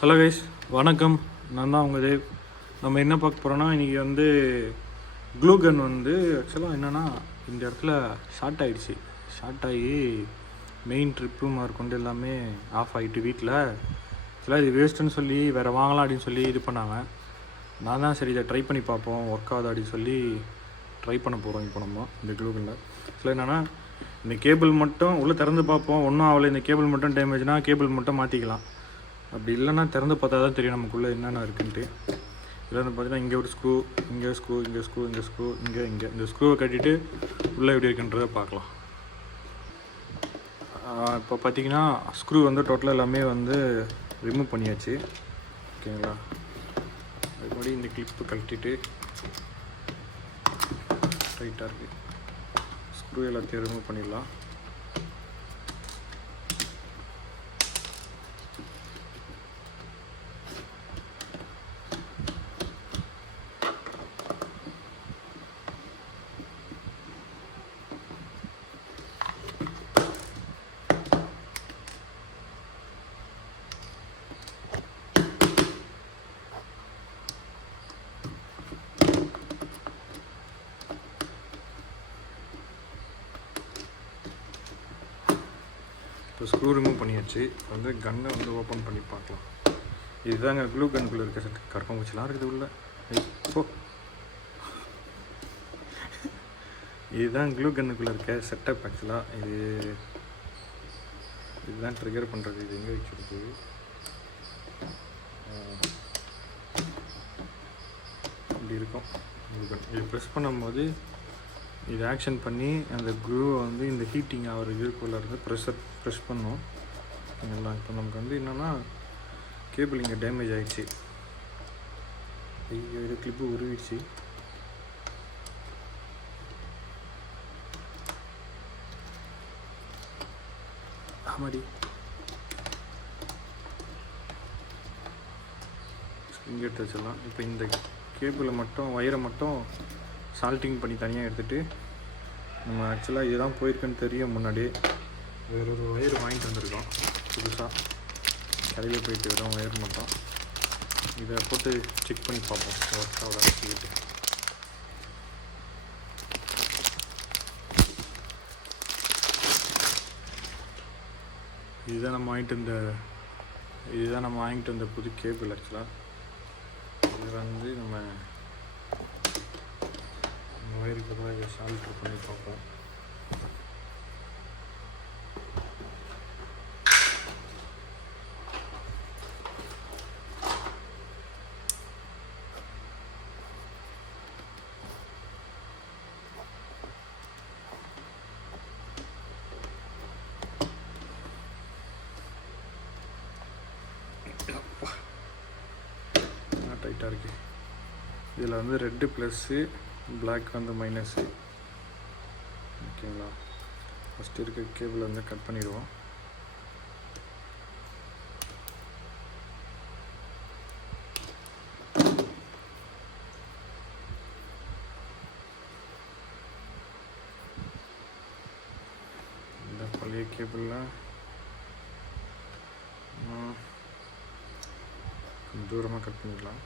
Hello guys, வணக்கம். நான் தான் உங்கள் தேவ். நம்ம என்ன பார்க்க போகிறோன்னா, இன்றைக்கி வந்து க்ளூ கன் வந்து ஆக்சுவலாக என்னென்னா இந்த இடத்துல ஷார்ட் ஆகி மெயின் ட்ரிப்பு கொண்டு எல்லாமே ஆஃப் ஆகிட்டு வீட்டில் ஆக்சுவலாக இது வேஸ்ட்டுன்னு சொல்லி வேறு வாங்கலாம் அப்படின்னு சொல்லி இது பண்ணாங்க. நான் தான் சரி இதை ட்ரை பண்ணி பார்ப்போம், ஒர்க் ஆகுது அப்படின்னு சொல்லி ட்ரை பண்ண போகிறோம். இப்போ நம்ம இந்த க்ளூ கனில் ஆக்சுவலாக என்னென்னா இந்த கேபிள் மட்டும் உள்ளே திறந்து பார்ப்போம். ஒன்றும் ஆகலை, இந்த கேபிள் மட்டும் டேமேஜ்னால் கேபிள் மட்டும் மாற்றிக்கலாம். அப்படி இல்லைன்னா திறந்து பார்த்தா தான் தெரியும் நமக்குள்ளே என்னென்ன இருக்குன்ட்டு. இதில் வந்து பார்த்தீங்கன்னா இங்கே ஒரு ஸ்க்ரூ, இங்கே இந்த ஸ்க்ரூவை கட்டிட்டு உள்ளே எப்படி இருக்குன்றதை பார்க்கலாம். இப்போ பார்த்தீங்கன்னா ஸ்க்ரூ வந்து டோட்டலாக எல்லாமே வந்து ரிமூவ் பண்ணியாச்சு. ஓகேங்களா? அது மாதிரி இந்த கிளிப்பு கழட்டிட்டு டைட்டாக இருக்குது. ஸ்க்ரூ எல்லாத்தையும் ரிமூவ் பண்ணிடலாம். இப்போ ஸ்க்ரூ ரிமூவ் பண்ணியாச்சு. வந்து கன்னை வந்து ஓப்பன் பண்ணி பார்க்கலாம். இதுதாங்க க்ளூ கன்னுக்குள்ளே இருக்க செட். கரப்பாம்பூச்சிலாம் இருக்குது உள்ள. இப்போ இதுதான் க்ளூ கன்னுக்குள்ளே இருக்க செட்டப். ஆக்சுவலாக இதுதான் ட்ரிகர் பண்ணுறது. இது எங்கே வச்சுருக்கு? இப்படி இருக்கும் க்ளூ கன். இது ப்ரெஸ் பண்ணும்போது இது ஆக்ஷன் பண்ணி அந்த க்ளூவை வந்து இந்த ஹீட்டிங் ஆகிற இதுக்குள்ளே இருந்து ப்ரெஸ் பண்ணோம். ஓகேங்களா? இப்போ நமக்கு வந்து என்னென்னா கேபிள் இங்கே டேமேஜ் ஆகிடுச்சு. இது கிளிப்பு உருவிடுச்சு. ஆமாடி, இங்கே எடுத்து வச்சிடலாம். இப்போ இந்த கேபிளை மட்டும் ஒயரை மட்டும் சால்ட்டிங் பண்ணி தனியாக எடுத்துகிட்டு நம்ம ஆக்சுவலாக இதுதான் போயிருக்குன்னு தெரியும். முன்னாடியே வேறொரு ஒயர் வாங்கிட்டு வந்திருக்கோம் புதுசாக. கடையில் போயிட்டு வரோம் ஒயர் மட்டும். இதை போட்டு செக் பண்ணி பார்ப்போம் ஒர்க் ஆகுதான்னு சொல்லிட்டு. இதுதான் நம்ம வாங்கிட்டு வந்த புது கேபிள். ஆக்சுவலாக இது வந்து நம்ம ஒயருக்கு தான் இதை சால்ட்ரு பண்ணி பார்ப்போம். டைட்டாக இருக்குது. இதில் வந்து ரெட்டு ப்ளஸ்ஸு, பிளாக் வந்து மைனஸு. ஓகேங்களா? ஃபஸ்ட்டு இருக்க கேபிள் வந்து கட் பண்ணிடுவோம். இந்த பழைய கேபிளில் தூரமாக கட் பண்ணிடலாம்.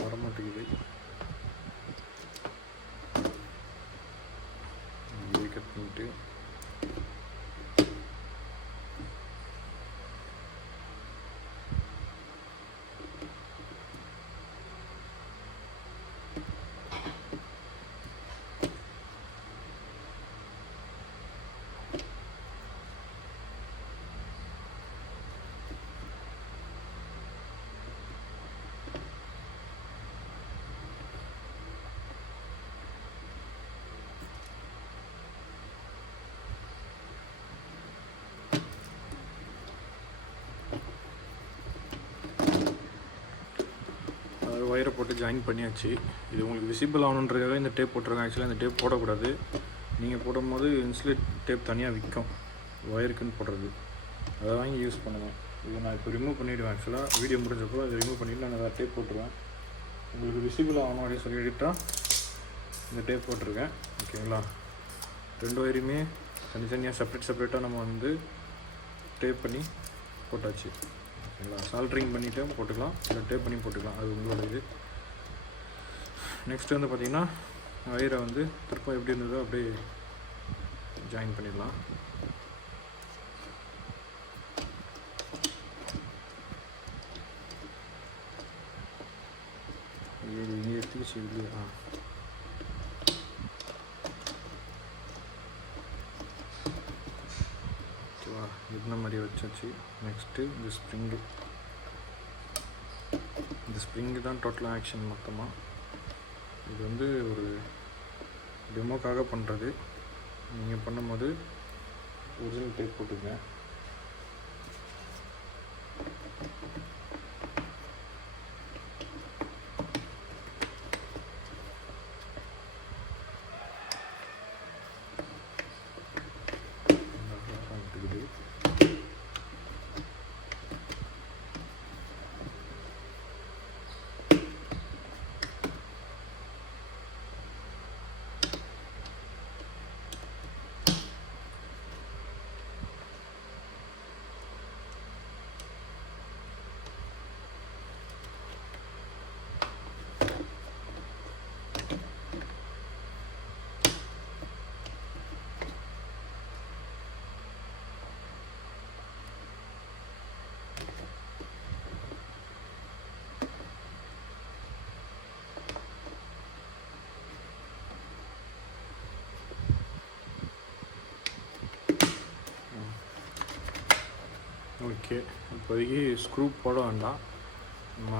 வரமாட்டேங்குது. இங்கே கட் பண்ணிட்டு ஒயரை போட்டு ஜாயின் பண்ணியாச்சு. இது உங்களுக்கு விசிபிள் ஆகணுன்றதுக்காக இந்த டேப் போட்டிருக்கேன். ஆக்சுவலாக இந்த டேப் போடக்கூடாது. நீங்கள் போடும்போது இன்சுலேட் டேப் தனியாக விற்கும் ஒயருக்குன்னு போடுறது. அதை வாங்கி யூஸ் பண்ணுவேன். இது நான் இப்போ ரிமூவ் பண்ணிவிடுவேன். ஆக்சுவலாக வீடியோ முடிஞ்சப்போ அதை ரிமூவ் பண்ணிவிட்டு நான் அதை டேப் போட்டுருவேன். உங்களுக்கு விசிபிள் ஆகணும் அப்படின்னு சொல்லி எடிட்டாக இந்த டேப் போட்டிருக்கேன். ஓகேங்களா, 2 ஒயரையுமே தனித்தனியாக செப்பரேட்டாக நம்ம வந்து டேப் பண்ணி போட்டாச்சு. ஓகேங்களா, சால்ட்ரிங் பண்ணிவிட்டு போட்டுக்கலாம், இல்லை டேப் பண்ணி போட்டுக்கலாம், அது உங்களோட இது. நெக்ஸ்ட் வந்து பார்த்திங்கன்னா ஒயரை வந்து திருப்பம் எப்படி இருந்ததோ அப்படியே ஜாயின் பண்ணிடலாம். இங்கே எடுத்துக்கிச்சு இல்லையா? ஓகேவா, இந்த மாதிரி வச்சாச்சு. நெக்ஸ்ட்டு இந்த ஸ்ப்ரிங்கு தான் டோட்டலாக ஆக்ஷன் மொத்தமாக. இது வந்து ஒரு டெமோக்காக பண்ணுறது. நீங்கள் பண்ணும்போது ஒரிஜினல் டேப் போட்டுங்க. ஓகே, இப்போதைக்கு ஸ்க்ரூ போட வேண்டாம். நம்ம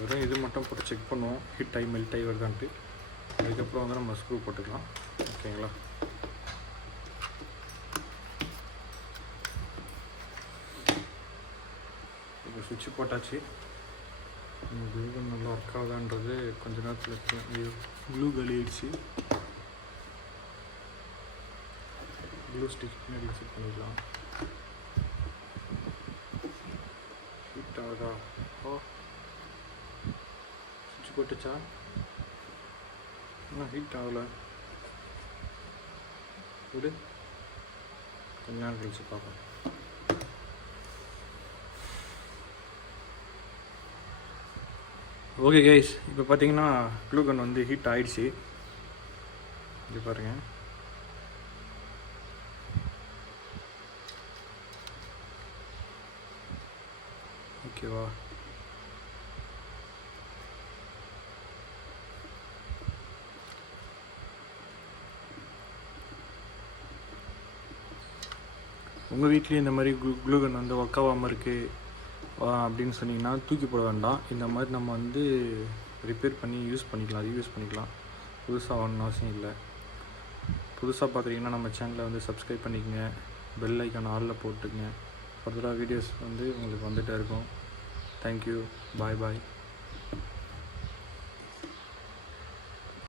வெறும் இது மட்டும் போட்டு செக் பண்ணுவோம், ஹீட் ஆகி மெல்ட் ஆகி வருதான்ட்டு. அதுக்கப்புறம் வந்து நம்ம ஸ்க்ரூ போட்டுக்கலாம். ஓகேங்களா, இப்போ சுவிட்ச் போட்டாச்சு. க்ளூ நல்லா ஒர்க் ஆகுதான்றது கொஞ்ச நேரத்தில் க்ளூ கழிடுச்சு. க்ளூ ஸ்டிக் பின்னாடி செக் பண்ணிடலாம். ஹீட் ஆகுதா? ஓ, சுவிட்ச் போட்டுச்சா? இன்னும் ஹீட் ஆகலை. விடு, கொஞ்ச நேரம் கழிச்சு பார்ப்போம். ஓகே கைஸ், இப்போ பார்த்தீங்கன்னா க்ளூ கன் வந்து ஹீட் ஆகிடுச்சு. இது பாருங்கள். ஓகேவா, உங்கள் வீட்லேயும் இந்த மாதிரி க்ளூ கன் வந்து ஒர்க் ஆகாமல் இருக்குது அப்படின்னு சொன்னீங்கன்னா தூக்கி போட வேண்டாம். இந்த மாதிரி நம்ம வந்து ரிப்பேர் பண்ணி யூஸ் பண்ணிக்கலாம், ரீயூஸ் பண்ணிக்கலாம். புதுசாக வாங்கணும்னு அவசியம் இல்லை. புதுசாக பார்க்குறீங்கன்னா நம்ம சேனலை வந்து சப்ஸ்கிரைப் பண்ணிக்கங்க, பெல் ஐக்கான் ஆலில் போட்டுங்க. ஃபர்தராக வீடியோஸ் வந்து உங்களுக்கு வந்துகிட்டே இருக்கும். தேங்க்யூ, பாய் பாய்.